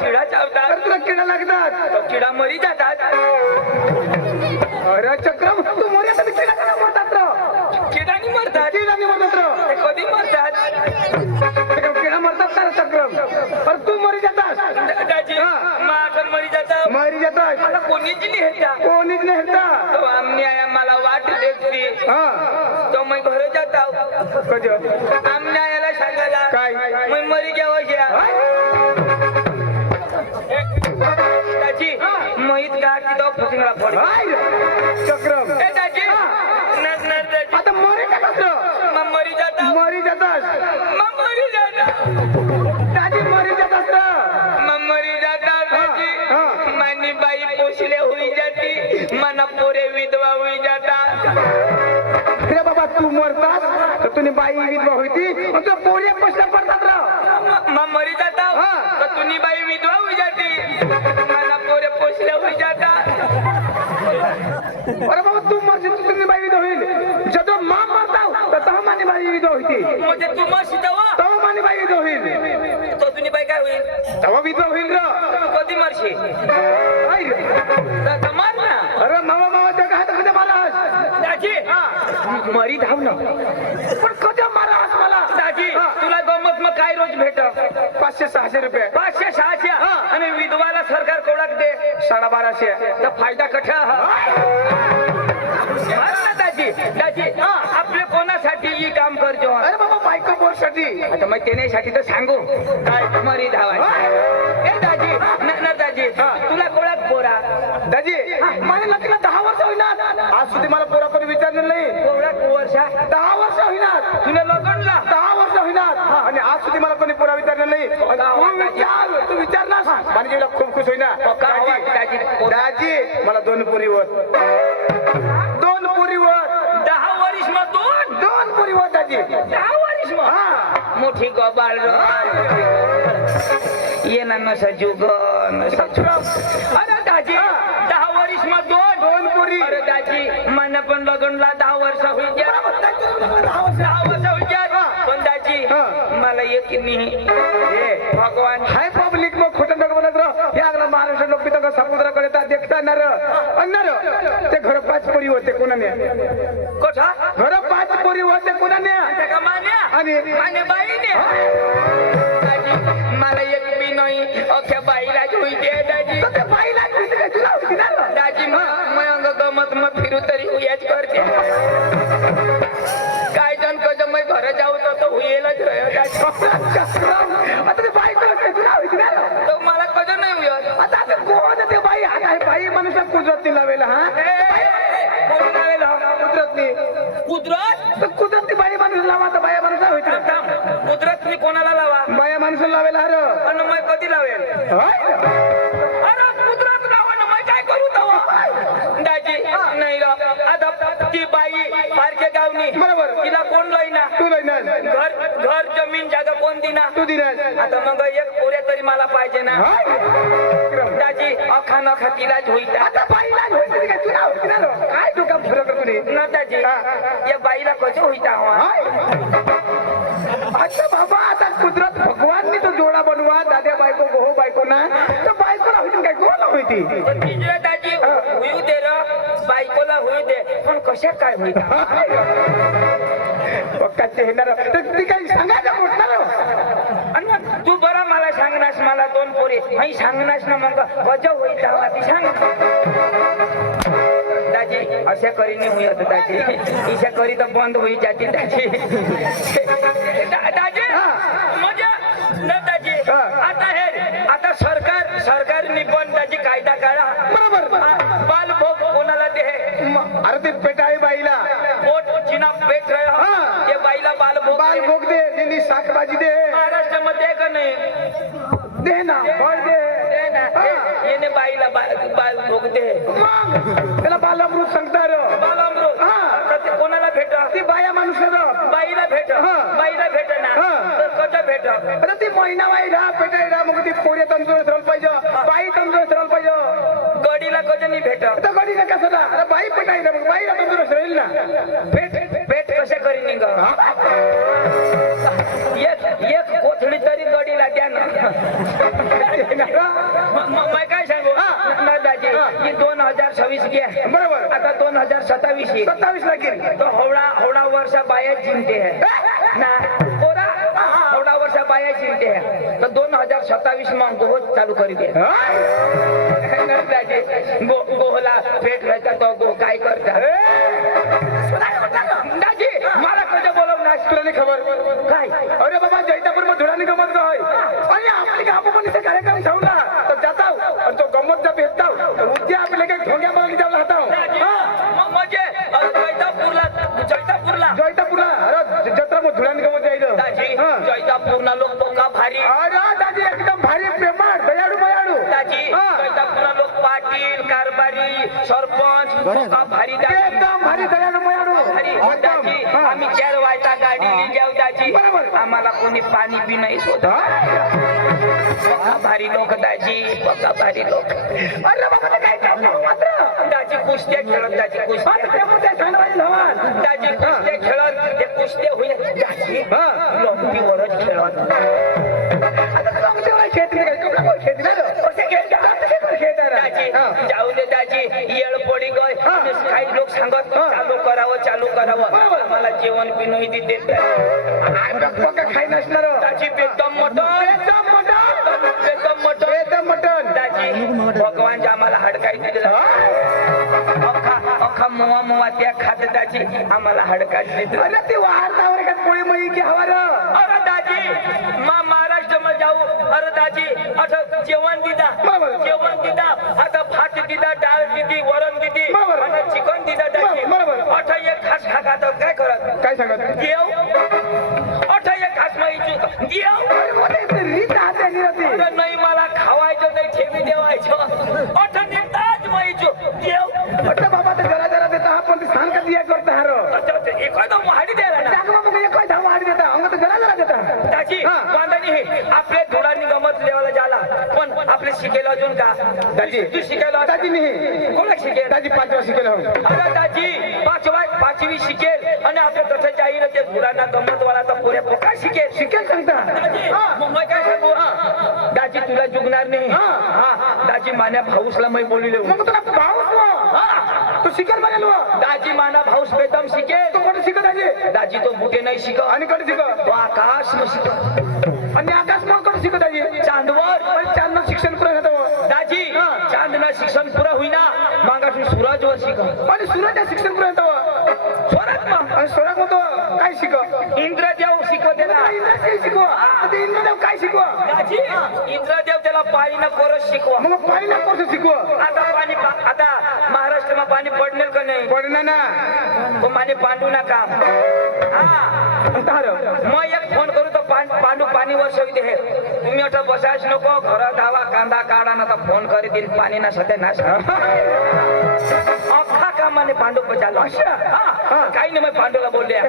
किडा चावतात तुला किडा लागतात तो किडा मरी जातात अरे चक्रम तू मोर्या कधी किडा करा मरतात किडानी मरतात किडानी मरतात ते कधी मरतात किडा मरतात का चक्रम पर तू मरी जातास दाजी माकन मरी जातात मरी जातास मला कोणीच नाही हेता कोणीच नाही हेरता तो आमने आया मला वाट देखती हा तो मैं घरे जाता कधी आमने आयाला सांगायला काय मैं मरी गया दाजी मोहित का की तो फसिंगला पड चक्रम ए दाजी नर नर दाजी आता मरी जातास मरी जाता मरी जातास मरी जाता दादी मरी जातास मरी जाता दाजी मानी बाई पोसले हुई जाती मना पोरे विधवा हुई जाता रे बाबा तू मरतास तर तुनी बाई विधवा होती आणि तू पोरी पसला पडतात मरी जाता तो तुनी बाई विधवा हुई जाती मना पोरे पोसले हुई जाता अरे बाबा तू मरशी तू तुनी बाई विधवा होईल जदो मां मरता तर तहा मानी बाई विधवा होती म्हणजे तू मरशी तेव्हा तहा मानी बाई विधवा होईल तो तुनी बाई काय होईल तवा विधवा होईल कधी मरशी मार ना अरे मामा मामाच्या काय कधी मारास दाजी मरी धाव ना पण कधी मारास मला दाजी तुला गमत मग काय रोज भेट 500-600 रुपये 500-600 आणि विधवाला सरकार कोडाक दे 1250 तर फायदा कठा दाजी दाजी आपले कोणासाठी ही काम करतो अरे बाबा बायको बोरसाठी आता मग त्याच्यासाठी तर सांगू काय मरी धावायची ए दाजी न दाजी तुला कोणाक पोरा दाजी माझ्या लग्नाला 10 वर्ष होईनात आज सुधी मला पोरा कोणी विचारलं नाही कोणाक वर्षा 10 वर्ष होईनात तुला लग्नला 10 वर्ष होईनात आणि आज सुधी मला कोणी पोरा विचारलं नाही तू विचारणार माझ्या जीवाला खूप खुश होईना दाजी मला 2 पोरीवर 2 पोरीवर 10 वर्ष मग 2 पोरीवर दाजी 10 वर्ष मग हा मोठी गोबाळ ये ना नसा जुग नसा अरे दाजी 10 वर्ष मग 2 पोरी अरे दाजी मन पण लग्नला 10 वर्ष होईल घ्या 10 वर्ष होईल घ्या पण दाजी मला एक नाही भगवान हाय पब्लिक मग खोटं नको बोलत राह हे आपला महाराष्ट्र लोक पिता समुद्राकडे देखता अन्नार ते घर 5 पोरी होते कोणाने कोठा घर 5 पोरी होते कोणाने आणि बाईने मला एक बी नाही अख्या बाईला होईते दाजी बाईला दाजी मग अंग गमत मग फिरू तरी हुयाच करते काय जण कज मग घर जाऊ तर हुयेलच आता ते बाईक तो मला कज नाही हुयत आता कोण ते बाई आता बाई मनुष्य कुदरती लावेला हा कोण लावेल कुदरत ती बाई माणूस लावा तर बाया माणूस होईल कुदरत मी कोणाला लावा बाया माणूस लावेला अरे पण मग कधी लावेल अरे कुदरत लावा ना मग काय करू तवा दाजी नाही आता ती बाई पारखे गावनी बरोबर तिला कोण लईना तू लईना घर जमीन जागा कोण दिना तू दिनास आता मग एक पोऱ्या तरी मला पाहिजे ना दाजी अखा नखा तिलाच होईल आता बाईला होईल काय तुला काय तू काम फरक तुझी ना दाजी या बाईला कसं होईल अच्छा बाबा आता कुदरत भगवाननी तो जोडा बनवा दाद्या बायको गोहो बायको ना तर बायकोला होईल काय कोण होती तिजरा दाजी होऊ दे र बायकोला होऊ दे पण कशा काय होईल पक्काचे येणार ती काही सांगायचं म्हटणार आणि मग तू बरा मला सांगनास मला 2 पोरी नाही सांगनास ना मग कज होईल ती सांग दाजी अशा करीने होईल दाजी इशा करी तर बंद होई जाती दाजी दाजी मजा न दाजी आता सरकारने पण दाजी कायदा काढा बरोबर बाल भोग कोणाला दे अरे ते पेटाळी बाईला पोट चिना पेट रहा ते बाईला बाल भोग दे दिल्ली शाकभाजी दे महाराष्ट्रामध्ये का नाही दे ना फळ दे येणे बाईला बाल भोग दे त्याला बालामृत सांगतात बालामृत कोणाला भेट ती बाया माणूस बाईला भेट ना तर कसं भेट अरे ती महिना बाई राहा पेटाळी राहा मग ती पोरी तंदुरुस्त राहिलं पाहिजे बाई तंदुरुस्त राहिलं पाहिजे गडीला कधी नाही भेट आता गडीला कसं राहा अरे बाई पेटाळी राहा मग बाईला तंदुरुस्त राहील ना भेट कशा करी निघ एक कोथळी तरी गडीला द्या ना मैं काय सांगू ना दाजी ही 2026 घ्या बरोबर आता 2027 येईल 27 लागेल तो हवडा वर्षा बाया जिंकते है ना पोरा हवडा वर्षा बाया जिंकते है तो 2027 मग गोह चालू करी दे गोहला पेट रहता तो गो काय करता दाजी मला कधी बोलवणार तुला नाही खबर काय अरे बाबा जैतापूर मध्ये धुळानी गमत काय आणि आपली गाव पण इथे कार्यक्रम ठेवला तर जाताव आणि तो गमत जब भेटताव तर उद्या आपल्या काही ठोंग्या बघायला जाऊ राहताव म्हणजे जैतापूरला जैतापूरला अरे जत्रा मध्ये धुळानी गमत जायचं दाजी जैतापूरला लोक पोका भारी अरे दादी एकदम भारी प्रेमाळ दयाळू बयाळू दाजी जैतापूरला लोक पाटील कारभारी सरपंच पोका भारी दाजी एकदम भारी दयाळू बयाळू भारी दाजी आम्ही 4 वाजता गाडी घेऊन जाऊ दाजी आम्हाला कोणी पाणी बी नाही शोधा पक्का भारी लोक दाजी पक्का भारी लोक अरे बाबा ते काय चाललं मात्र दाजी कुस्त्या खेळत दाजी कुस्त्या दाजी कुस्त्या खेळत ते कुस्त्या होईल दाजी लोक बी वरच खेळत दाजी जाऊ दे दाजी येळ पडी गय काही लोक सांगत चालू करावं मला जेवण बी नाही देते खाई नसणार दाजी एकदम मटन दाजी भगवान आम्हाला हडकाई दिलं अख्खा मोवा त्या खात दाजी आम्हाला हडकाई दिलं अरे ते वारतावर का पोळी मई की हवा अरे दाजी महाराष्ट्र मध्ये जाऊ अरे दाजी आता जेवण दिदा आता भात दिदा डाळ दिदी वरण दिदी आणि चिकन दिदा दाजी आता एक खास खाका तर काय करत काय सांगत देव आता एक खास माहिती देव नाही मला खावायचं नाही ठेवी देवायचं आता नेताच माहिती देव बाबा तर जरा जरा देता हा पण सांग का दिया करता हारो एखादा महाडी द्यायला ना दाजी बांधानी हे आपले धुळानी गमत लेवायला जाला पण आपले शिकेला अजून का दाजी तू शिकायला दाजी नाही कोणा शिकेल दाजी 5 वर्ष शिकेल अरे दाजी 5वी शिकेल आणि आपल्या तसं जाईन ते धुळांना गमत वाला तर पुऱ्या पोका शिकेल सांगता दाजी मग काय सांगू दाजी तुला जुगणार नाही हा दाजी मान्या भाऊसला मी बोलले मग तुला भाऊस तू शिकेल म्हणाल दाजी माना भाऊस बेदम शिकेल तो कोण शिकत दाजी दाजी तो बुटे नाही शिक आणि कडे शिक तो आकाश न शिक आणि आकाश मग कडे शिकत दाजी चांदवर चांदनं शिक्षण पुरं घेतो दाजी चांदना शिक्षण पुरा होईना मागाशी सूरजवर शिक आणि सूरज शिक्षण पुरं घेतो स्वरात आणि स्वरात मग काय शिक इंद्रदेव शिकवतेला शिकवा ते इंद्रदेव काय शिकवा दाजी इंद्रदेव त्याला पाणीनं परत शिकवा मग पाहिला कोर्स शिकवा आता महाराष्ट्रमा पाणी पडणार का नाही पडणार ना पाणी पांडू नका हा मग एक फोन करू तर पांडू पाणी वर्षविते हे तुम्ही आता बसायच नको घरात धावा कांदा काढा ना तर फोन करी देईल पाणी ना सध्या नाश अख्खा कामाने पांडू पचाला काही नाही मग पांडूला बोलले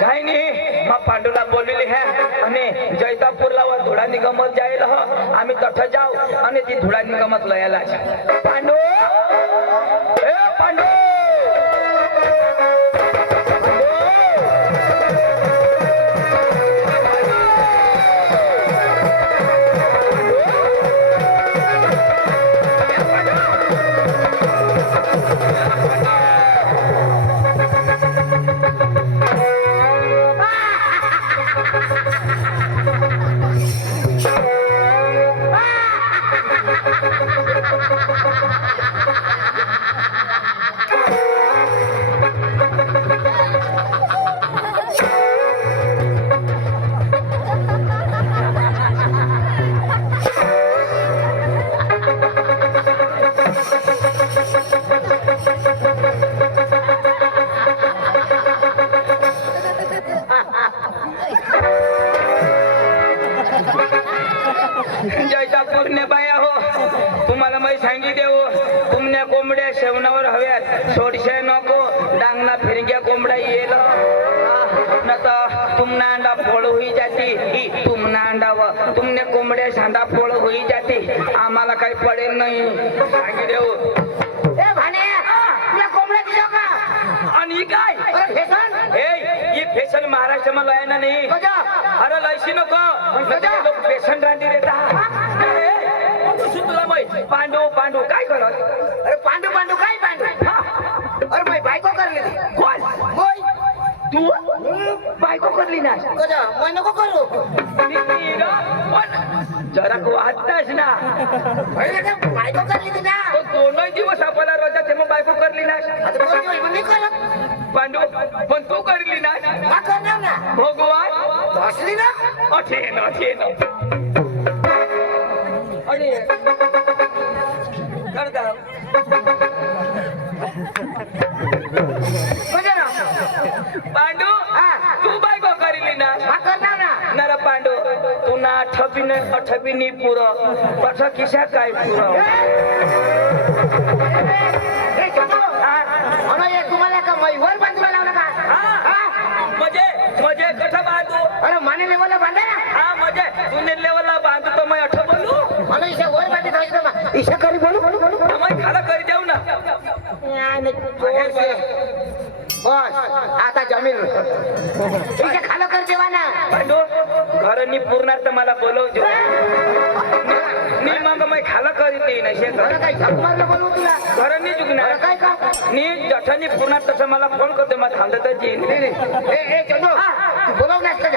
काही नाही मग पांडूला बोललेली है आणि जैतापूरला वर धुळा निगमत जायला हो आम्ही तठ जाऊ आणि ती धुळा निगमत लयाला पांडू ए पांडू जैतापूरने बाया हो तुम्हाला मी सांगितले हो तुमने कोंबड्या शेवणावर हव्यात सोडशे नको डांगना फिरग्या कोंबड्या येल न तर तुमना अंडा फोड होई जाती तुमना अंडा व तुमने कोंबड्या सांडा फोड होई जाती आम्हाला काही पडेल नाही सांगितले हो आणि काय हे फॅशन महाराष्ट्र मला आहे ना नाही कजा अरे लयशी नको लोक पेशंट रांधी देतात तुला माहित पांडू पांडू काय करत अरे पांडू पांडू काय पांडू अरे मैं बायको करली कोण होय तू बायको करली ना कजा मैं नको करू जरा को वाटतास ना अरे ते बायको करली ती ना तो दोनही दिवस आपल्याला रोजा तेव्हा बायको करली ना आता कोणी होय मी करत पांडू पण तू करली ना हा करणार ना भगवान तो असली ना अठेन अठेन अरे करता कजा ना पांडू तू बायको करली ना हा करणार ना नर पांडू तू ना अठबीनी पुरं पठ किशा काय पुरं ए छोटू अरे हे तुम्हाला का मैवर बांधूला लावला का मजे कठ बांधू अरे माने लेवलला बांधा ना हा मजे तूने लेवलला बांधू तो मैं अठ बोलू मला इशा वर बांधे थांबतो ना इशा करी बोलू मैं खाला करी देऊ ना बस आता जमीन इशा खालो कर देवा ना पांडू घरनी पूर्णार्थ मला बोलवજો नी मग मैं खाला करी देईन शेत मला काय झक मारलं बोलू तुला घरनी जुगणार काय का नी जठनी पूर्णार्थ मला फोन करते मला थांबत येईन ए चंदू तू बोलव ना